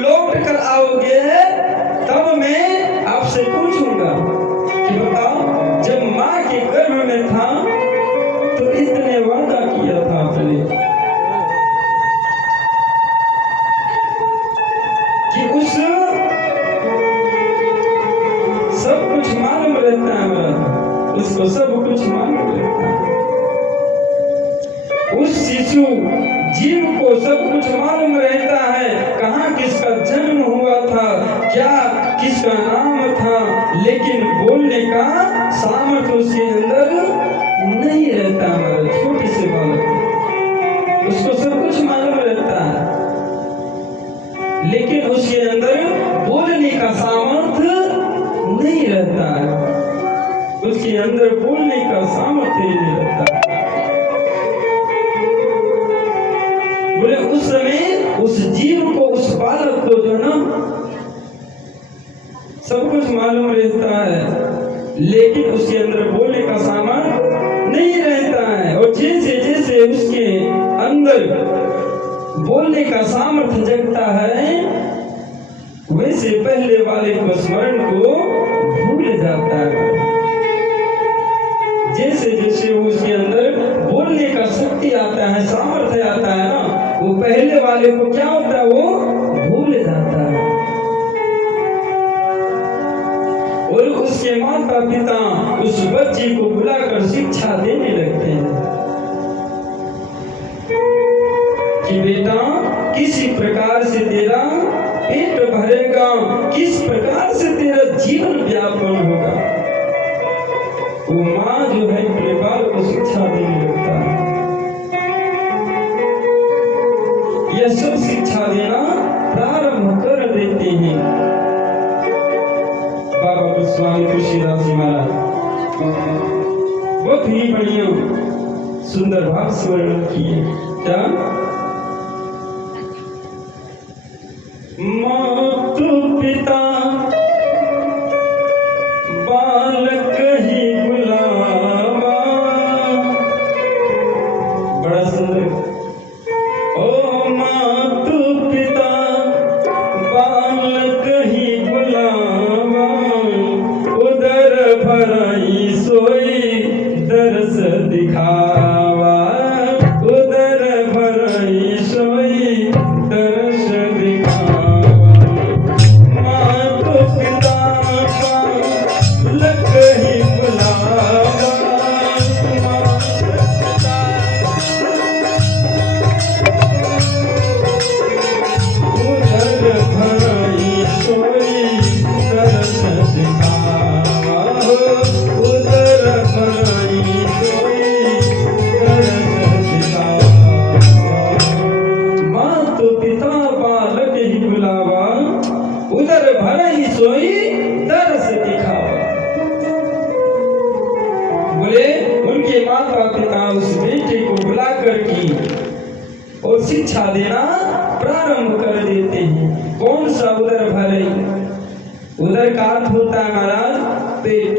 लौट कर आओगे तब मैं आपसे पूछूंगा कि बताओ, जब माँ के गर्भ में था तो इतने वादा किया था आपने कि उस सब कुछ मालूम रहता है हमारा, उसको सब कुछ मालूम रहता है। उस शिशु जीव को सब कुछ मालूम रहता है, कहाँ किसका जन्म हुआ था, क्या किसका नाम था, लेकिन बोलने का सामर्थ्य उसके अंदर नहीं रहता। हमारा छोटे से बालक, उसको सब कुछ मालूम रहता है, लेकिन उसके अंदर बोलने का सामर्थ्य नहीं रहता है, उसके अंदर बोलने का सामर्थ्य नहीं रहता। बोले उस समय उस जीव को, उस बालक को जो ना सब कुछ मालूम रहता है, लेकिन उसके अंदर बोलने का सामर्थ्य नहीं रहता है। और जैसे जैसे उसके अंदर बोलने का सामर्थ्य जगता है, वैसे पहले वाले को स्मरण को भूल जाता है। जैसे जैसे उसके अंदर बोलने का शक्ति आता है, सामर्थ्य आता है ना, वो पहले वाले को क्या होता है, वो भूल जाता है। और उसके माता पिता उस बच्चे को बुलाकर शिक्षा देने लगते हैं कि बेटा किसी प्रकार से तेरा पेट भरेगा, किस प्रकार से तेरा जीवन व्यापन होगा। वो माँ जो है अपने बाल को शिक्षा देने लगता है। यह सब शिक्षा देना प्रारंभ कर देते हैं बाबा गोस्वामी तुलसीदास जी महाराज। बहुत ही बढ़िया सुंदर भाव से वर्णन किए। क्या मातु पिता बालक ही बुलावा, बड़ा सुंदर। ओ मातु पिता बालक ही बुलावा, उदर भराई सोई दरस दिखावा, उदर भराई सोई दरस दिखावा। मातु पिता बालक ही बुलावा, और शिक्षा देना प्रारंभ कर देते हैं। कौन सा उदर भरे? उदर का अर्थ होता है महाराज पेट।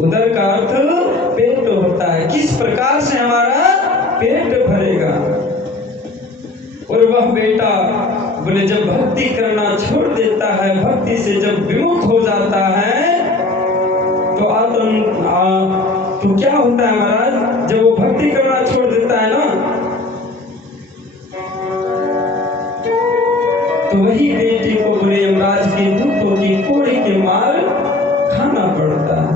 उदर का अर्थ पेट होता है। किस प्रकार से हमारा पेट भरेगा? और वह बेटा बोले जब भक्ति करना छोड़ देता है, भक्ति से जब विमुख हो जाता है, तो क्या होता है महाराज? जब वो भक्ति करना छोड़ देता है ना, तो वही बेटे को बोले यमराज के दूतों की कोड़े के मार खाना पड़ता है।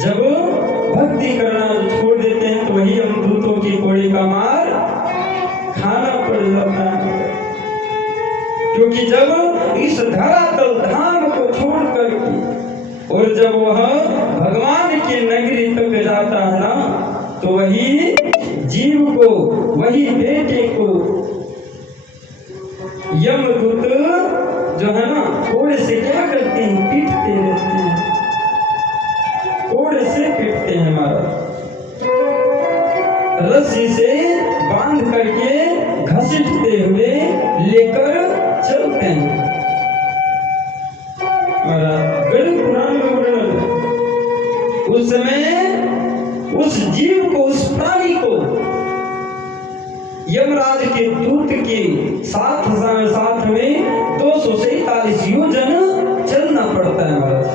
जब भक्ति करना छोड़ देते हैं तो वही हम दूतों की कोड़े का मार खाना पड़ जाता है। क्योंकि जब इस धरातल धाम को छोड़ करके और जब वह भगवान की नगरी तक जाता है ना, तो वही जीव को, वही बेटे को यमदूत जो है ना कोड़े से क्या करते हैं? पीटते रहते हैं, कोड़े से पीटते हैं महाराज। रस्सी से बांध करके घसीटते हुए लेकर चलते हैं महाराज। गरुड़ पुराण में वर्णन है। उस समय उस जीव को, उस प्राणी को यमराज के दूत के साथ में 247 योजन चलना पड़ता है महाराज।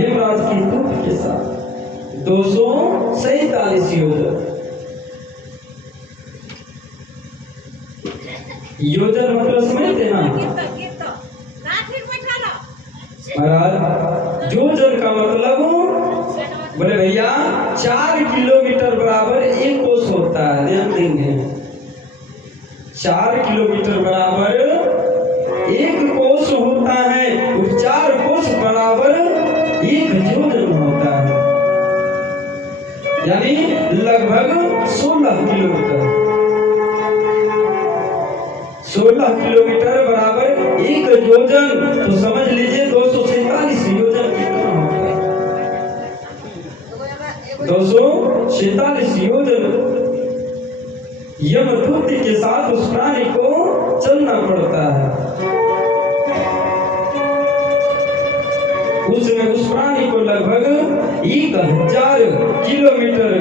यमराज के दूत के साथ 247 योजन। योजन मतलब समझते ना महाराज? योजन का मतलब बोले भैया 4 किलोमीटर बराबर 1 कोस होता है। ध्यान देंगे 4 किलोमीटर बराबर 1 कोस होता है। 4 कोस बराबर 1 योजन होता है, यानी लगभग 16 किलोमीटर। 16 किलोमीटर बराबर 1 योजन, तो समझ लीजिए 247 योजन कितना होता है। 247 योजन यमदूत के साथ उस प्राणी को चलना पड़ता है। उसमें उस प्राणी को लगभग 1000 किलोमीटर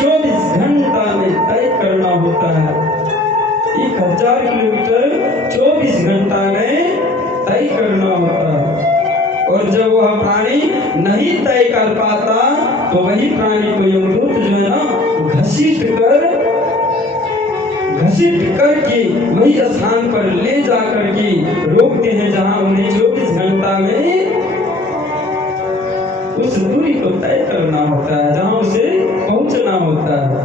24 घंटा में तय करना होता है। 1000 किलोमीटर 24 घंटा में तय करना होता है। और जब वह प्राणी नहीं तय कर पाता तो वही प्राणी को यमदूत जो है ना घसीट करके वही स्थान पर ले जा करके रोकते हैं जहां उन्हें 24 घंटा में उस दूरी को तय करना होता है, जहां उसे पहुंचना होता है।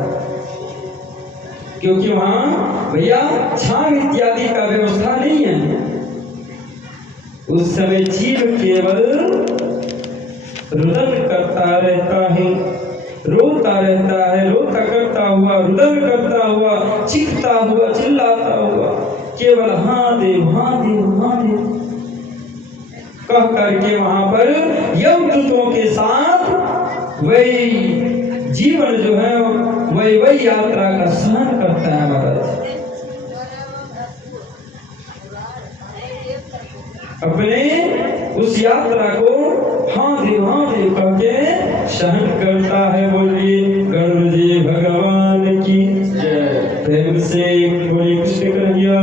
क्योंकि वहां भैया छांव इत्यादि का व्यवस्था नहीं है। उस समय जीव केवल रुदन करता रहता है, रोता रहता है, रोता करता हुआ, रुदन करता हुआ, चीखता हुआ, चिल्लाता हुआ, केवल महादेव महादेव महादेव कह करके वहां पर यमदूतों के साथ वही जीवन जो है वही यात्रा का सहन करता है महाराज। अपने उस यात्रा को महादेव महादेव करके सहन करता है। बोलिए गणपति भगवान की जय। प्रेम से बोलिए कृष्ण कन्हैया।